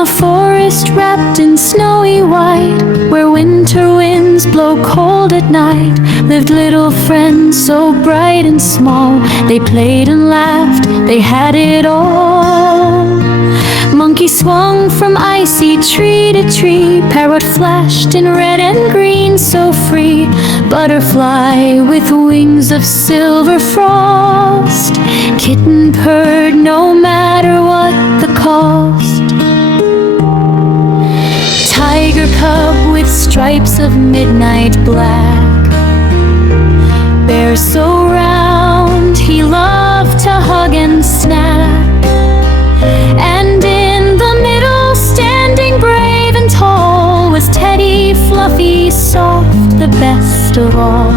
a forest wrapped in snowy white, where winter winds blow cold at night, lived little friends so bright and small. They played and laughed, they had it all. Monkey swung from icy tree to tree, Parrot flashed in red and green so free, butterfly with wings of silver frost, Kitten purred no matter what the cost. Tiger cub with stripes of midnight black, bear so round he loved to hug and snap, and in the middle, standing brave and tall, was Teddy, fluffy, soft, the best of all.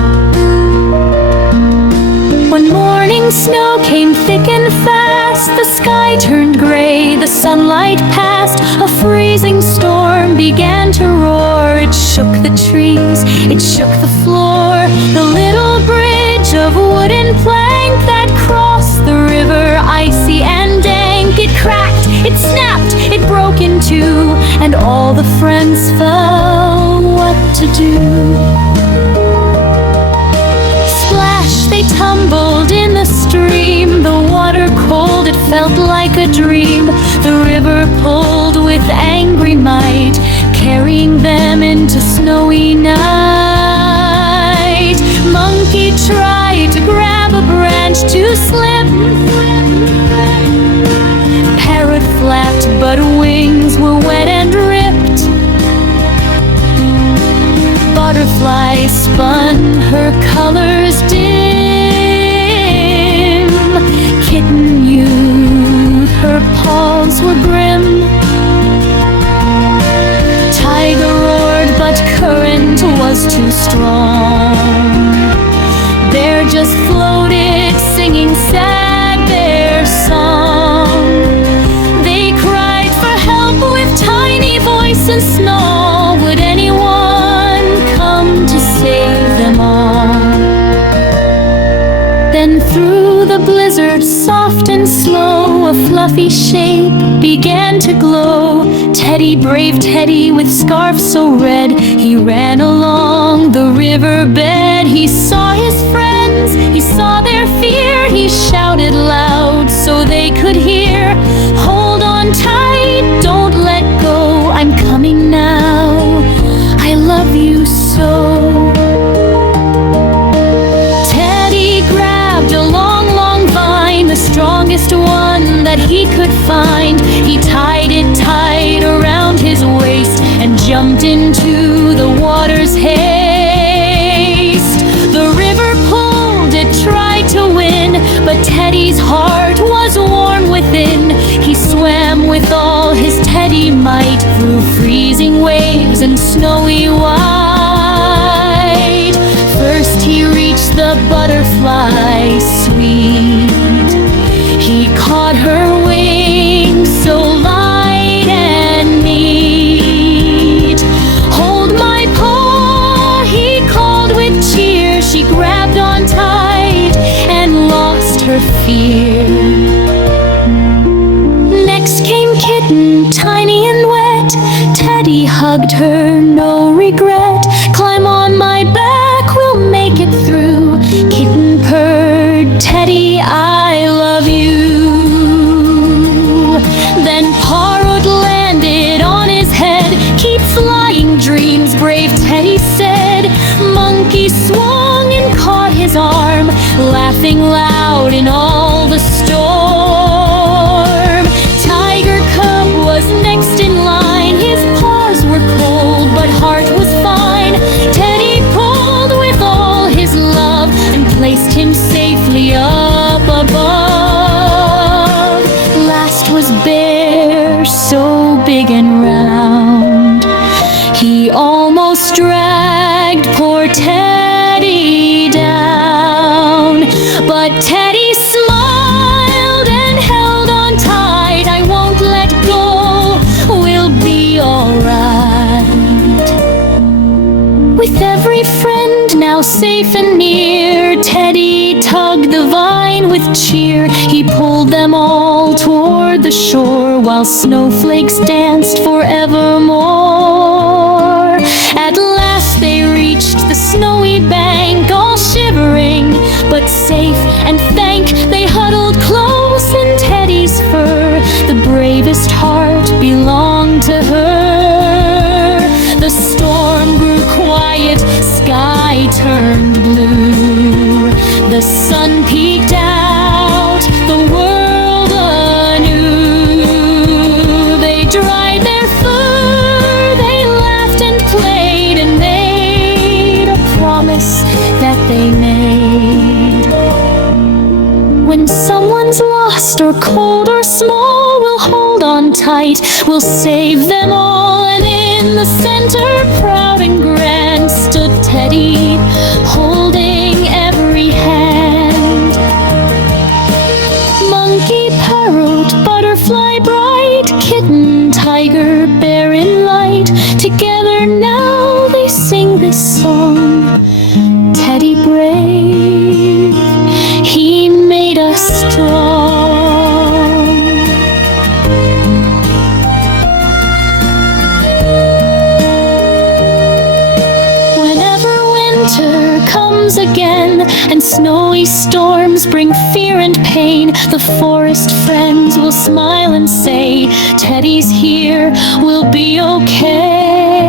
When morning snow came thick and fast, the sky turned gray, the sunlight passed, a freezing storm began to roar. It shook the trees, it shook the floor, the little bridge of wooden plank that crossed the river, icy and dank. It cracked, it snapped, it broke in two, and all the friends fell. What to do? Splash, they tumbled in the stream, the water cold, it felt like a dream. The river pulled with angry might, carrying them into snowy night. Monkey tried to grab a branch to slip, Parrot flapped, but wings were wet and ripped. Butterfly spun, her colors dim, Kitten knew her paws were grim. Tiger roared, but current was too strong. Bear just floated, singing sad bear song. They cried for help with tiny voice and snarl. Would anyone come to save them all? Then through the blizzard, soft and slow, a fluffy shape began to glow. Teddy, brave Teddy, with scarf so red, he ran along the riverbed. He saw his friends, he saw their fear, he shouted loud so they could hear. Hold on tight, don't let go, I'm coming now, I love you so. Teddy grabbed a long, long vine, the strongest one that he could find. He tied it tight around his waist and jumped into the water's haste. The river pulled, it tried to win, but Teddy's heart was warm within. He swam with all his Teddy might through freezing waves and snowy white. First he reached the butterfly sweet, he caught her wings so light and neat. Hold my paw, he called with cheer. She grabbed on tight and lost her fear. Next came Kitten, tiny and wet. Teddy hugged her, no regret. Climb on my back, we'll make it through. Kitten purred, Teddy, I love you. Then Parrot landed on his head. Keep flying dreams, brave Teddy said. Monkey swung and caught his arm, laughing loud in all the storm. Tiger cub was next in line, his paws were cold but heart was fine. Teddy pulled with all his love and placed him safely up above. Last was Bear, so big and round, he almost dragged poor Teddy down. But Teddy smiled and held on tight. I won't let go, we'll be alright. With every friend now safe and near, Teddy tugged the vine with cheer. He pulled them all toward the shore while snowflakes danced forevermore. At last they reached the snowy bank, all shivering but safe and thank. They huddled close in Teddy's fur. The bravest heart belonged to her. The storm grew quiet, sky turned blue. The sun peeked out, the world anew. They dried their fur, they laughed and played, and made a promise that they made. When someone's lost or cold or small, we'll hold on tight, we'll save them all. And in the center, proud and grand, stood Teddy, holding every hand. Monkey, parrot, butterfly bright, kitten, tiger, bear in light, together now they sing this song. Teddy brave, he made us strong. Whenever winter comes again and snowy storms bring fear and pain, the forest friends will smile and say, Teddy's here, we'll be okay.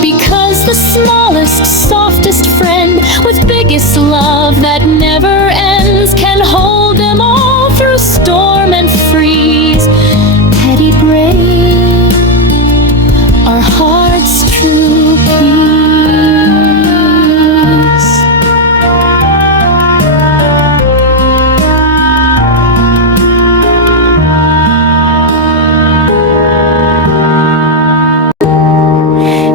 Because the smallest, softest friend with biggest love that never ends can hold them all through storm and freeze. Teddy brave, our heart's true peace.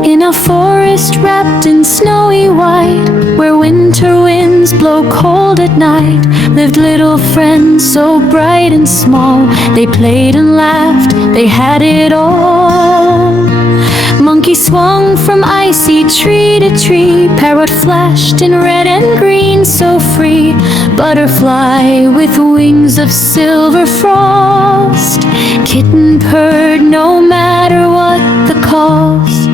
In a forest wrapped in snowy white, where winter winds blow cold at night, lived little friends so bright and small. They played and laughed, they had it all. Monkey swung from icy tree to tree, parrot flashed in red and green so free, butterfly with wings of silver frost, kitten purred no matter what the cost.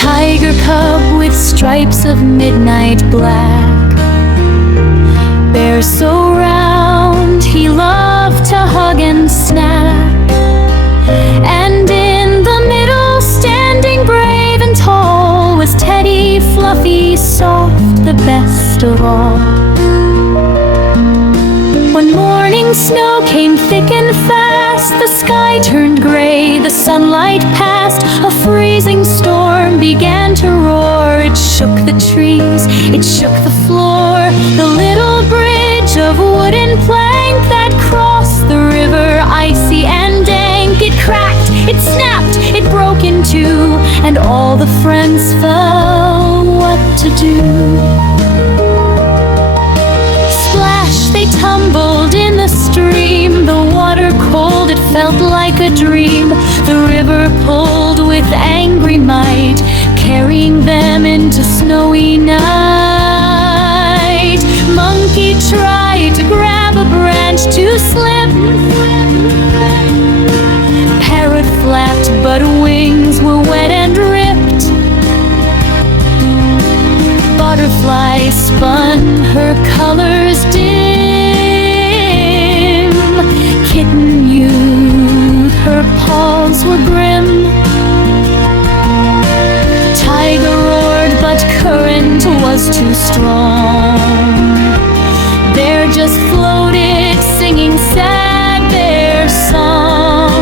Tiger cub with stripes of midnight black, bear so round he loved to hug and snap. And in the middle, standing brave and tall, was Teddy, fluffy, soft, the best of all. When morning snow came thick and fast, the sky turned gray, the sunlight passed, a freezing storm began to roar. It shook the trees, it shook the floor, the little bridge of wooden plank that crossed the river, icy and dank. It cracked, it snapped, it broke in two, and all the friends fell what to do. They tumbled in the stream, the water cold, it felt like a dream. The river pulled with angry might, carrying them into snowy night. Monkey tried to grab a branch to slip, parrot flapped, but wings were wet and ripped. Butterfly spun, her colors dim. Kitten mewed, her paws were grim. Tiger roared, but current was too strong. Bear just floated, singing sad bear song.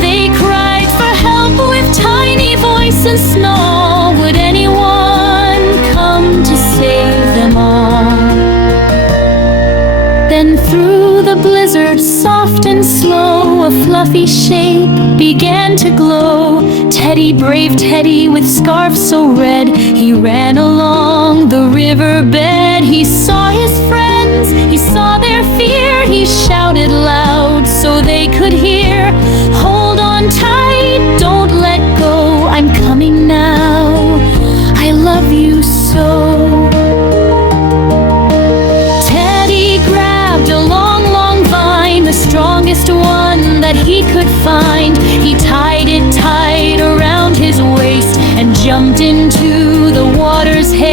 They cried for help with tiny voice and snarl. Would anyone come to save them all? Then through the blizzard, soft and slow, a fluffy shape began to glow. Teddy, brave Teddy, with scarf so red, he ran along the riverbed. He saw his friends, he saw their fear, he shouted loud so they could hear. Hold on tight, don't let go, I'm coming now, I love you so. Teddy grabbed a long, long longest one that he could find. He tied it tight around his waist and jumped into the water's haste.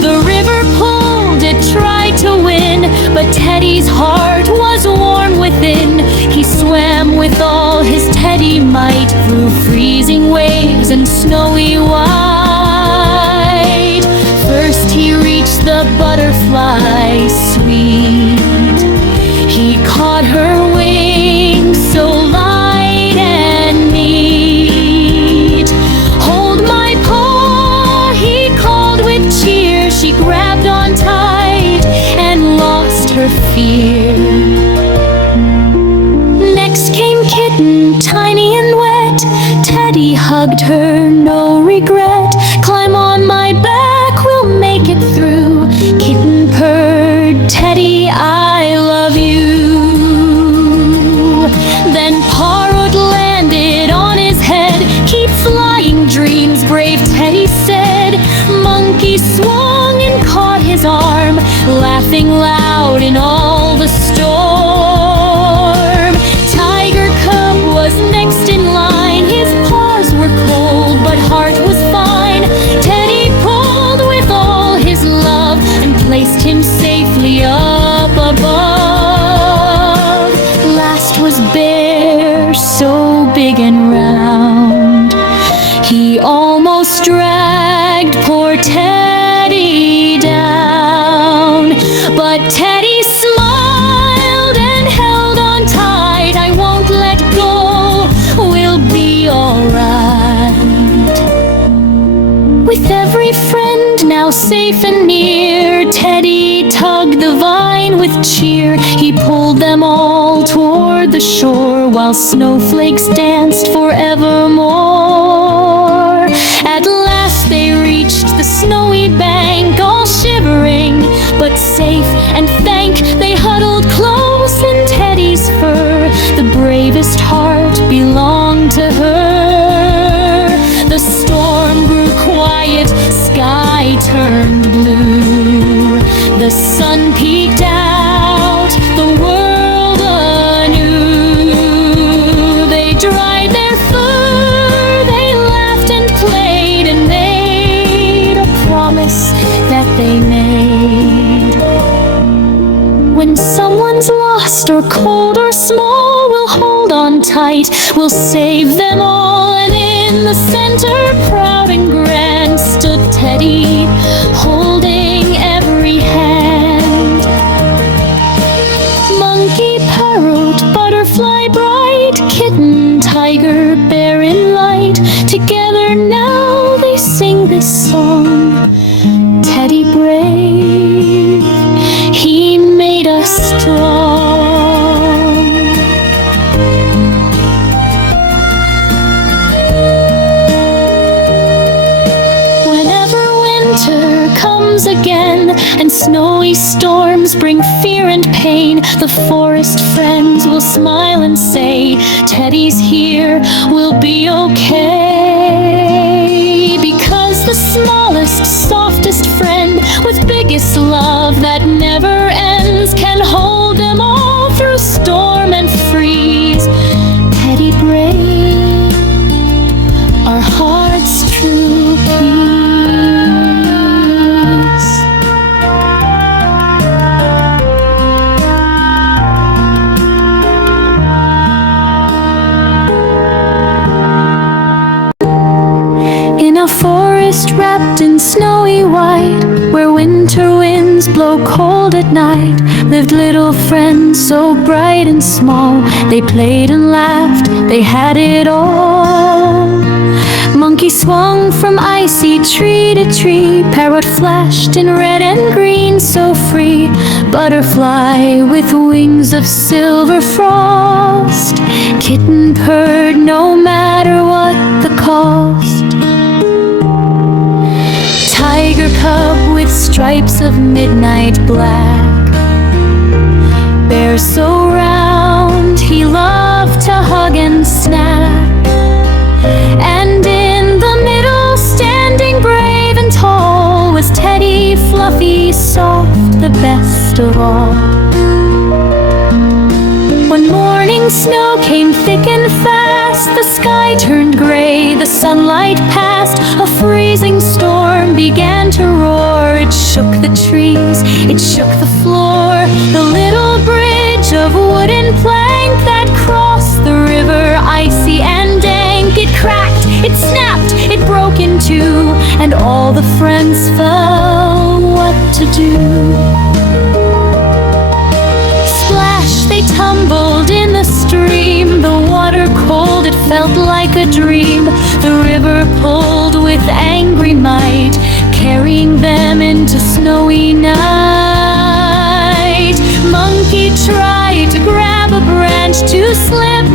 The river pulled, it tried to win, but Teddy's heart was warm within. He swam with all his Teddy might through freezing waves and snowy white. First he reached the butterfly sweet. He caught her wings so light and neat. Hold my paw, he called with cheer. She grabbed on tight and lost her fear. Next came Kitten, tiny and wet. Teddy hugged her, no regret. Climb on my back, we'll make it through. Kitten purred, Teddy, I love you. Then Parrot landed on his head. Keep flying dreams, brave Teddy said. Monkey swung and caught his arm, laughing loud in all the storm. Tiger cub was next in line. His paws were cold, but heart was fine. Teddy pulled with all his love and placed him safely up above. Last was Bear, so big and round. He almost dragged poor Teddy down, but Teddy smiled and held on tight. I won't let go, we'll be alright. With every friend now safe and near, Teddy tugged the vine with cheer. He pulled them all toward the shore while snowflakes danced forevermore. At last they reached the snowy bank, all shivering but safe and thank. They huddled close in Teddy's fur. The bravest heart belonged to her. The storm grew quiet, sky turned blue. The sun peeked out, the world anew. They dried their fur, they laughed and played, and made a promise that they made. When someone's lost or cold or small, we'll hold on tight, we'll save them all. And in the center, proud and grand, stood Teddy, holding every hand. Monkey, parrot, butterfly bright, kitten, tiger, bear in light. Together now they sing this song. Teddy brave, he made us strong. Whenever winter comes again and snowy storms bring fear and pain, the forest friends will smile and say, Teddy's here, we'll be okay. Because the smallest, softest friend with biggest love that never ends can hold them all through storm and freeze. Teddy brave, our heart's true peace. In a forest wrapped in snowy white, where winter winds blow cold at night, lived little friends so bright and small. They played and laughed, they had it all. Monkey swung from icy tree to tree, parrot flashed in red and green so free. Butterfly with wings of silver frost, kitten purred no matter what the cost. Tiger cub with stripes of midnight black, bear so round he loved to hug and snack. And in the middle, standing brave and tall, was Teddy, fluffy, soft, the best of all. snow came thick and fast, the sky turned gray, the sunlight passed, a freezing storm began to roar. It shook the trees, it shook the floor, the little bridge of wooden plank that crossed the river, icy and dank. It cracked, it snapped, it broke in two, and all the friends fell. What to do? They tumbled in the stream, the water cold, it felt like a dream. The river pulled with angry might, carrying them into snowy night. Monkey tried to grab a branch to slip,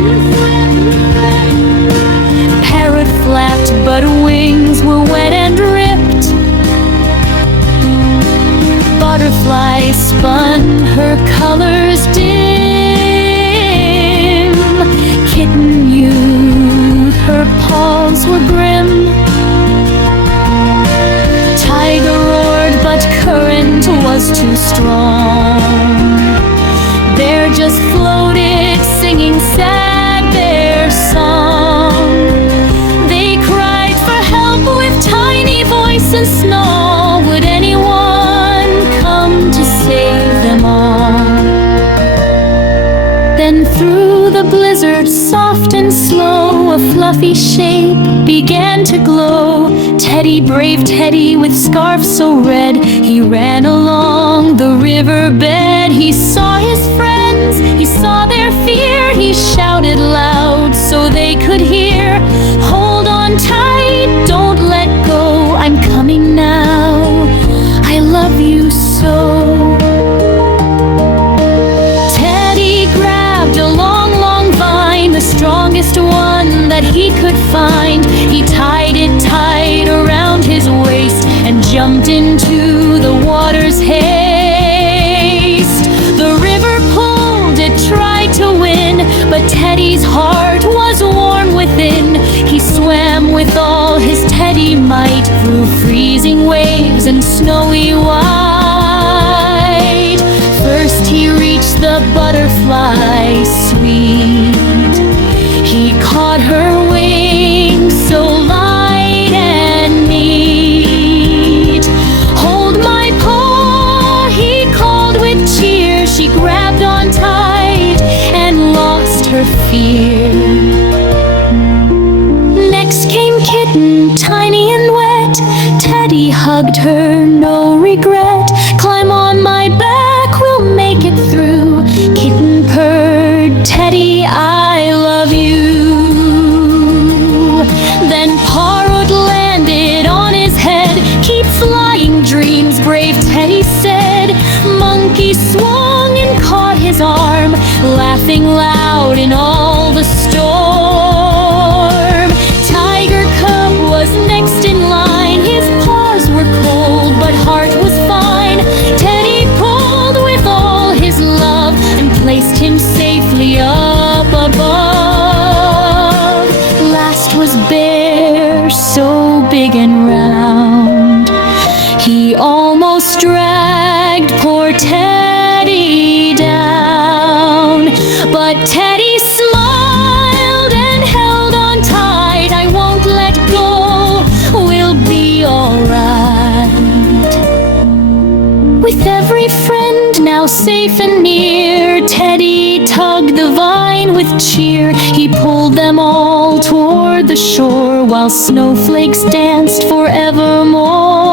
Parrot flapped, but wings were wet and ripped. Butterfly spun, her colors dim. Kitten mewed, her paws were grim. Tiger roared, but current was too strong. Bear just floated, singing sad bear song. They cried for help with tiny voice and snarl. Would anyone come to save them all? Then through the blizzard, soft and slow, a fluffy shape began to glow. Teddy, brave Teddy, with scarf so red, he ran along the riverbed. He saw his friends, he saw their fear, he shouted loud so they could hear. Hold on tight, don't let go, I'm coming now, I love you so. The strongest one that he could find, he tied it tight around his waist and jumped into the water's haste. The river pulled, it tried to win, but Teddy's heart was warm within. He swam with all his Teddy might through freezing waves and snowy white. First he reached the butterfly sweet, he caught her wings so light and neat. Hold my paw, he called with cheer. She grabbed on tight and lost her fear. Next came Kitten, tiny and wet. Teddy hugged her, no regret. Climb on my back, we'll make it through. Kitten purred, Teddy, I love you. Then Parrot landed on his head. Keep flying dreams, brave Teddy said. Monkey swung and caught his arm, laughing loud in all the storm. Tiger cub was next in line. His paws were cold, but heart was fine. Teddy pulled with all his love and placed him safely up above. Last was Bear, so big and round, he almost dragged poor Teddy down. But Teddy smiled and held on tight. I won't let go, we'll be alright. With every friend now safe and near, Teddy tugged the vine with cheer. He pulled them all toward the shore while snowflakes danced forevermore.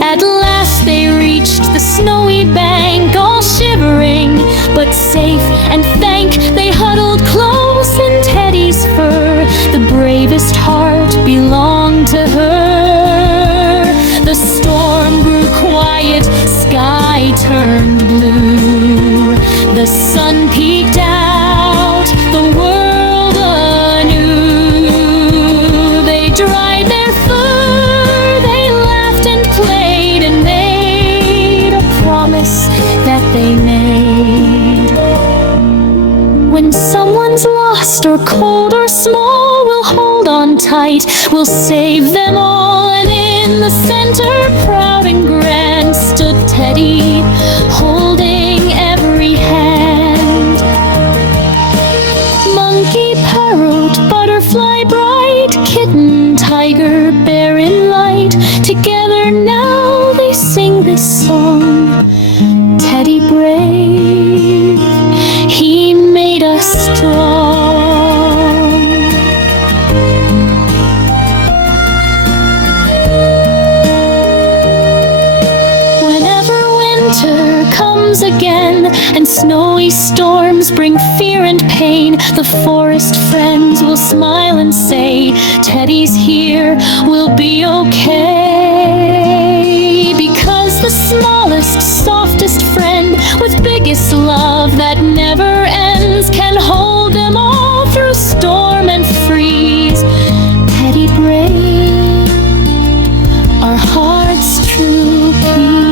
At last they reached the snowy bank, all shivering but safe and thank. They huddled close in Teddy's fur. The bravest heart belonged to her. The storm grew quiet, sky turned blue. The sun peeked out, the world anew. They dried their fur, they laughed and played, and made a promise that they made. When someone's lost or cold or small, we'll hold on tight, we'll save them all. And in the center, proud and grand, stood Teddy, holding every hand. snowy storms bring fear and pain, the forest friends will smile and say, Teddy's here, we'll be okay. Because the smallest, softest friend with biggest love that never ends can hold them all through storm and freeze. Teddy brave, our heart's true peace.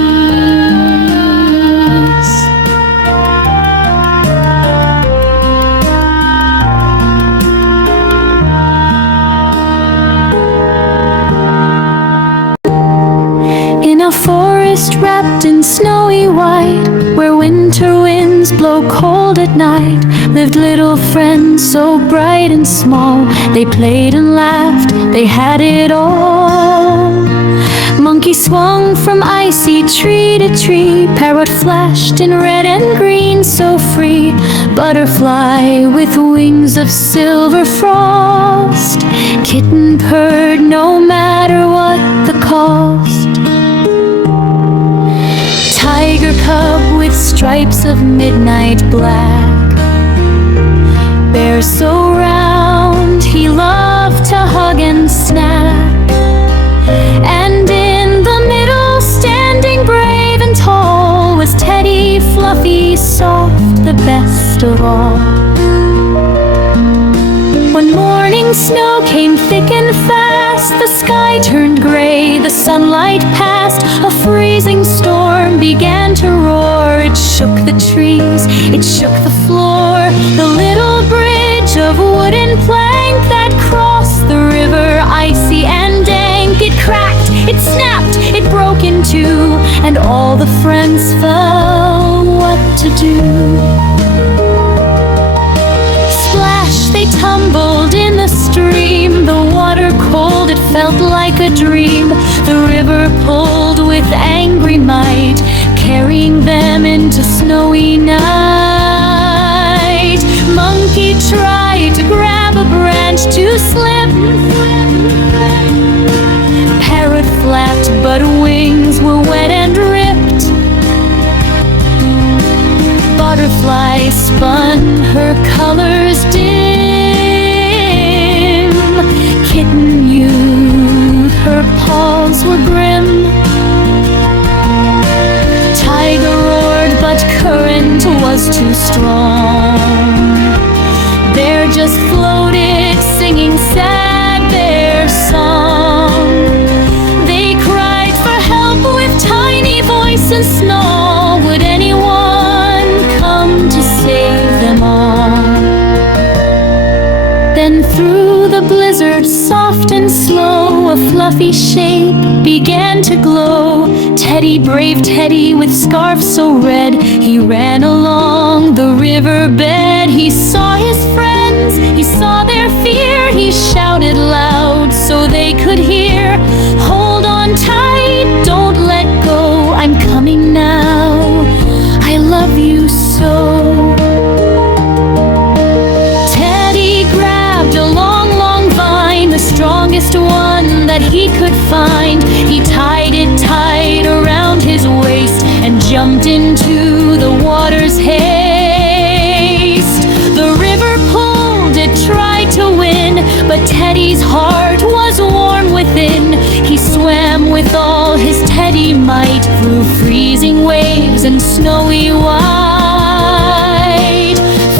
In a forest wrapped in snowy white, where winter winds blow cold at night, lived little friends so bright and small. They played and laughed, they had it all. Monkey swung from icy tree to tree, Parrot flashed in red and green so free, Butterfly with wings of silver frost, Kitten purred no matter what the cost. Tiger cub with stripes of midnight black, Bear so round he loved to hug and snack, and in the middle, standing brave and tall, was Teddy, fluffy, soft, the best of all. When morning snow came thick and fast, the sky turned gray, the sunlight passed, a freezing storm began to roar. It shook the trees, it shook the floor, the little bridge of wooden plank that crossed the river, icy and dank. It cracked, it snapped, it broke in two, and all the friends fell. What to do? They tumbled in the stream, the water cold, it felt like a dream. The river pulled with angry might, carrying them into snowy night. Monkey tried to grab a branch to slip, Parrot flapped, but wings were wet and ripped. Butterfly spun, her colors dim, Kitten knew her paws were grim. Tiger roared, but current was too strong. Bear just floated, singing sad bear song. They cried for help with tiny voice and snarl. Would anyone come to save them all? Then through the blizzard, soft and slow, a fluffy shape began to glow. Teddy, brave Teddy, with scarf so red, he ran along the riverbed. He saw his friends, he saw their fear, he shouted loud so they could hear. Hold on tight, don't let go, I'm coming now, I love you so. The strongest one that he could find, he tied it tight around his waist and jumped into the water's haste. The river pulled, it tried to win, but Teddy's heart was warm within. He swam with all his Teddy might through freezing waves and snowy white.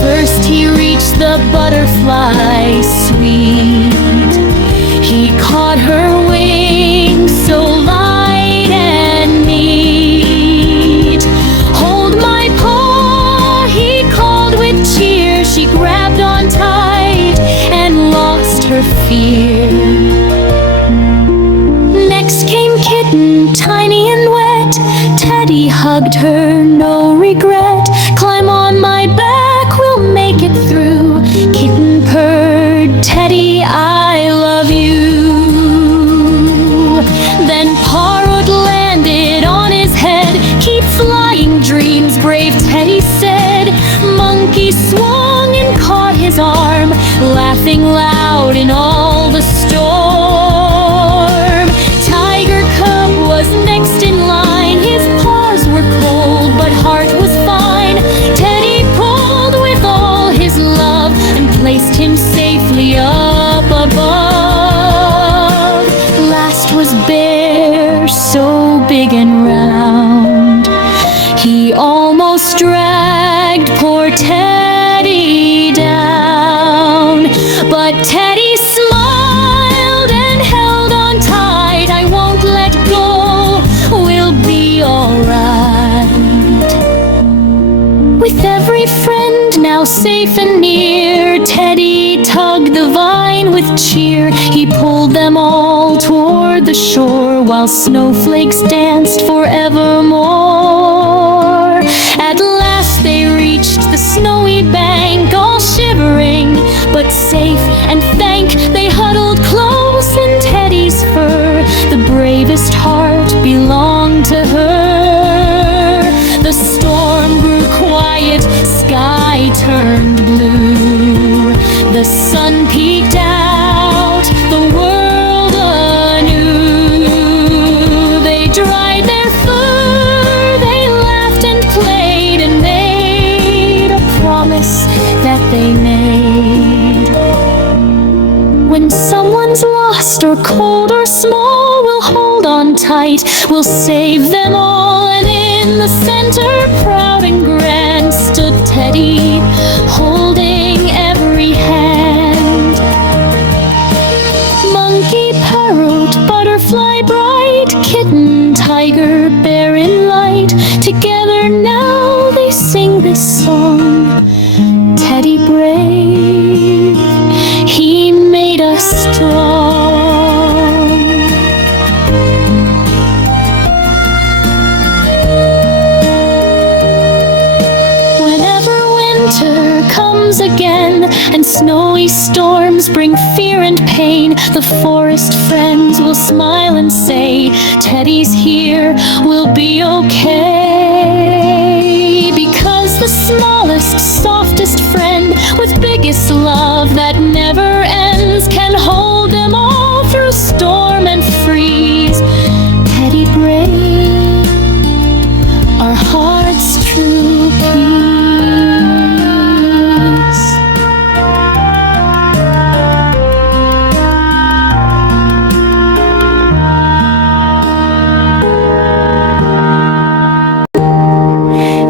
First he reached the butterfly sweet, he caught her wings so light and neat. Hold my paw, he called with cheer. She grabbed on tight and lost her fear. Next came Kitten, tiny and wet. Teddy hugged her, no regret. Climb on my back, we'll make it through. Kitten purred, Teddy, I love you. Then Parrot landed on his head. Keep flying dreams, brave Teddy said. Monkey swung and caught his arm, laughing loud in all the storm. Tiger cub was next in line. His paws were cold, but heart was fine. Teddy But Teddy smiled and held on tight. I won't let go, we'll be alright. With every friend now safe and near, Teddy tugged the vine with cheer. He pulled them all toward the shore, while snowflakes danced forevermore. At last they reached the snowy bank, all shivering but safe and thank. They huddled close in Teddy's fur. The bravest heart belonged to her. The storm grew quiet, sky turned blue. The sun peeked out, the world anew. They dried their fur, they laughed and played, and made a promise that they made. When someone's lost or cold or small, we'll hold on tight, we'll save them all. And in the center, proud and grand, stood Teddy, holding every hand. Monkey, parrot, butterfly bright, kitten, tiger, bear in light, together now they sing this song. Teddy brave, he made us strong. Whenever winter comes again and snowy storms bring fear and pain, the forest friends will smile and say, Teddy's here, we'll be okay. Because the smallest, softest friend with biggest love that never ends can hold them all through storm and freeze. Teddy brave, our heart's true peace.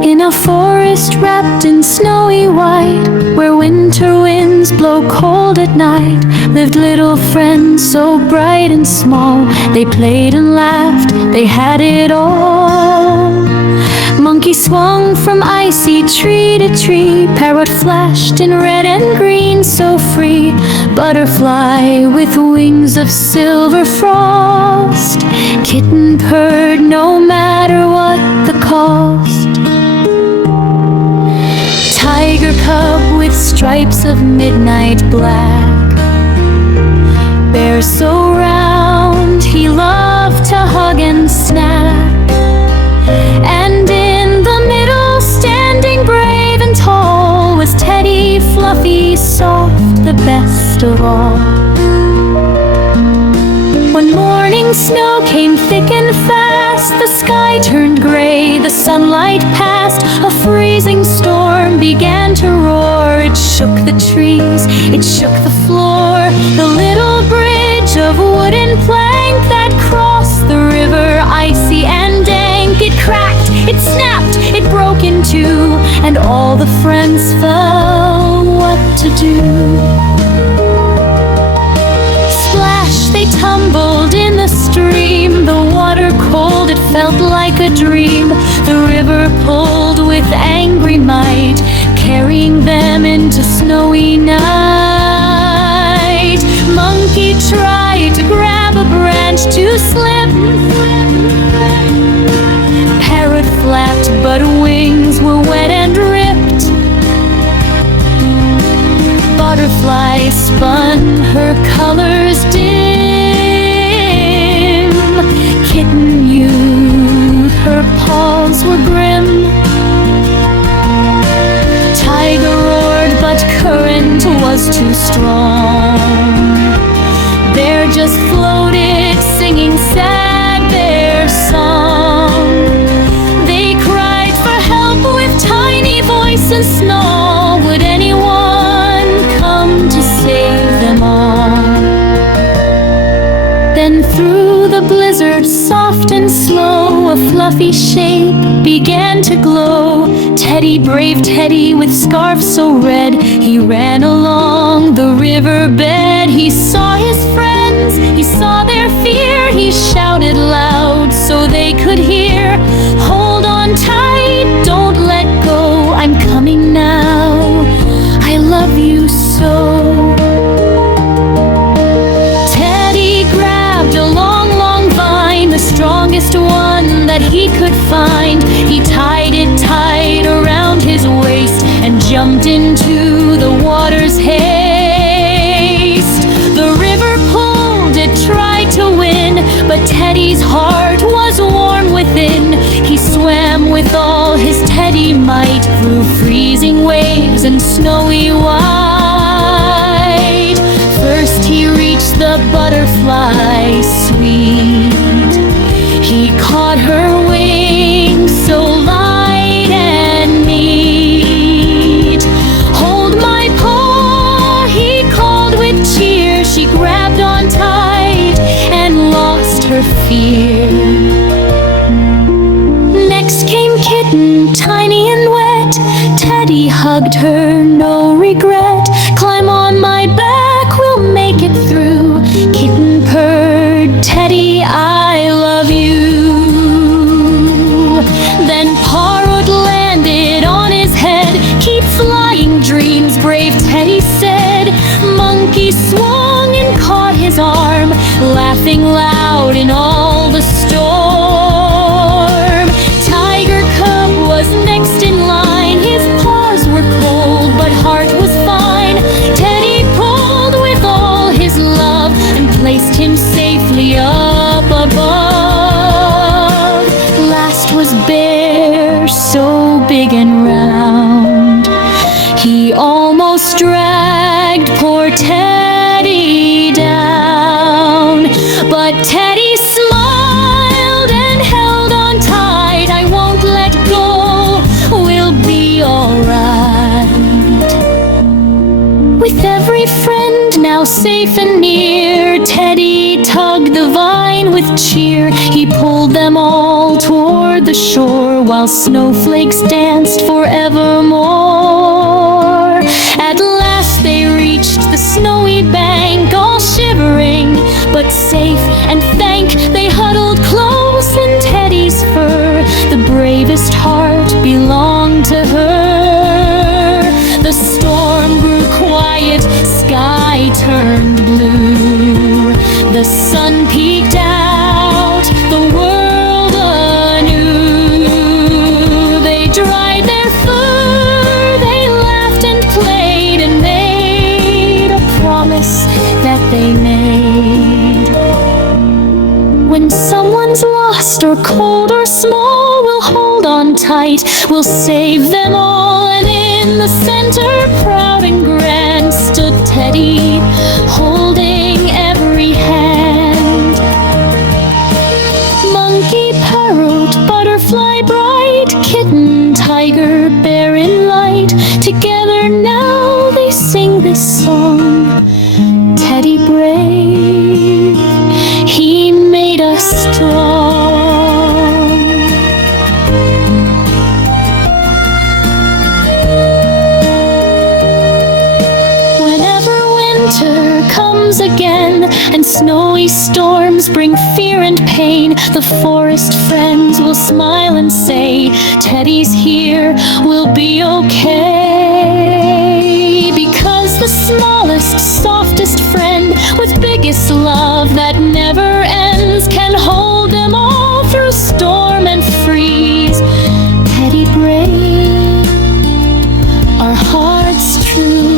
In a forest wrapped in snowy white, where winter winds blow cold at night, lived little friends so bright and small. They played and laughed, they had it all. Monkey swung from icy tree to tree, parrot flashed in red and green so free, butterfly with wings of silver frost, kitten purred no matter what the cost. Tiger cub with stripes of midnight black, bear so round he loved to hug and snack. And in the middle, standing brave and tall, was Teddy, fluffy, soft, the best of all. When morning snow came thick and fast, the sky turned gray, the sunlight passed, a freezing storm began to roar. It shook the trees, it shook the floor, the little bridge of wooden plank that crossed the river, icy and dank. It cracked, it snapped, it broke in two, and all the friends fell what to do. Splash, they tumbled in the stream, the water cold, it felt like a dream. The river pulled with angry might, carrying them into snowy night. Monkey tried to grab a branch to slip, parrot flapped, but wings were wet and ripped. Butterfly spun, her colors dim. Kitten mewed, her paws were grim. Tiger roared, but current was too strong. Bear just floated, singing sad bear song. They cried for help with tiny voice and snarl. Would anyone come to save them all? Then through the blizzard, soft and slow, a fluffy shape began to glow. Teddy, brave Teddy, with scarf so red, he ran along the riverbed. He saw his friends, he saw their fear. He shouted loud so they could hear. Hold on tight, don't let go, I'm coming now, I love you so. The strongest one that he could find, he tied it tight around his waist and jumped into the water's haste. The river pulled, it tried to win, but Teddy's heart was warm within. He swam with all his Teddy might through freezing waves and snowy white. First he reached the butterfly sweet. He caught her wings so light and neat. Hold my paw, he called with cheer. She grabbed on tight and lost her fear. Next came Kitten, tiny and wet. Teddy hugged her, no regret. Climb on my back, we'll make it through. Kitten purred, Teddy, I love you. Then Parrot landed on his head. Keep flying dreams, brave Teddy said. Monkey swung and caught his arm, laughing loud in all the storm. Tiger cub was next in line. His paws were cold, but heart was fine. Teddy pulled with all his love and placed him safely up above. Last was Bear, so big and round, he almost dragged poor Teddy down. But Teddy smiled and held on tight. I won't let go, we'll be alright. With every friend now safe and near, Teddy tugged the vine with cheer. He pulled them all toward the shore while snowflakes danced forevermore. At last they reached the snowy bank, all shivering but safe and thank. They huddled close in Teddy's fur. The bravest heart belonged to her. The storm grew quiet, sky turned blue. The sun peeked out, the world anew. They dried their fur, they laughed and played, and made a promise that they made. When someone's lost or cold or small, we'll hold on tight, we'll save them all. And in the center, proud and grand, stood Teddy, holding every hand. Monkey, parrot, butterfly bright, kitten, tiger, bear in light. Together now they sing this song. Teddy brave, he made us strong. Whenever winter comes again and snowy storms bring fear and pain, the forest friends will smile and say, Teddy's here, we'll be okay. Because the smallest, softest friend with biggest love that never ends can hold them all through storm and freeze. Teddy brave, our hearts true.